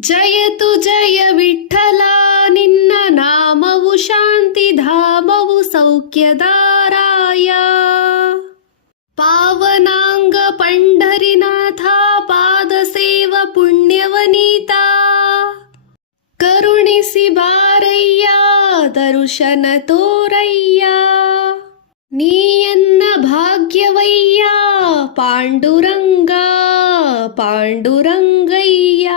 ಜಯತು ಜಯ ವಿಠಲ ನಿನ್ನ ನಾಮವು ಶಾಂತಿಧಾಮವು ಸೌಖ್ಯದಾರಾಯ. ಪಾವನಾಂಗ ಪಂಢರಿನಾಥ ಪಾದಸೇವ ಪುಣ್ಯವನೀತ. ಕರುಣಿಸಿ ಬಾರಯ್ಯ ದರುಶನ ತೋರಯ್ಯ. ನೀಯನ್ನ ಭಾಗ್ಯವಯ್ಯ ಪಾಂಡುರಂಗ ಪಾಂಡುರಂಗಯ್ಯ.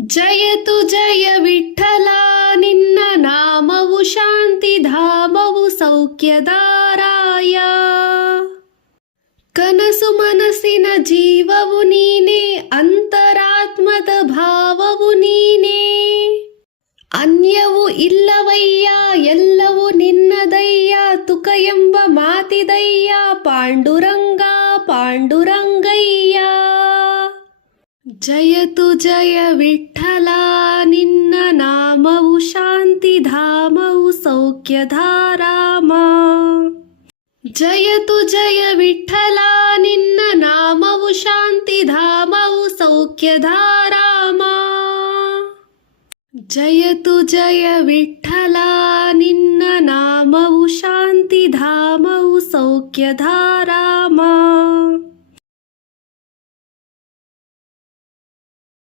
ಜಯತು ಜಯ ವಿಠಲ ನಿನ್ನ ನಾಮವು ಶಾಂತಿಧಾಮವು ಸೌಖ್ಯದಾರಾಯ. ಕನಸು ಮನಸ್ಸಿನ ಜೀವವು ನೀನೇ, ಅಂತರಾತ್ಮದ ಭಾವವು ನೀನೇ. ಅನ್ಯವು ಇಲ್ಲವಯ್ಯ ಎಲ್ಲವೂ ನಿನ್ನದಯ್ಯ, ತುಕ ಎಂಬ ಮಾತಿದಯ್ಯ ಪಾಂಡುರಂಗ ಪಾಂಡುರಂಗಯ್ಯ. ಜಯತು ಜಯ ವಿಠಲ ನಿನ್ನ ನಾಮವು ಶಾಂತಿಧಾಮವು ಸೌಖ್ಯಧಾರಾಮ. ಜಯತು ಜಯ ವಿಠಲ ನಿನ್ನ ನಾಮವು ಶಾಂತಿಧಾಮವು ಸೌಖ್ಯಧಾರಾಮ. ಜಯತು ಜಯ ವಿಠಲ ನಿನ್ನ ನಾಮವು ಶಾಂತಿಧಾಮವು ಸೌಖ್ಯಧಾರಾಮ.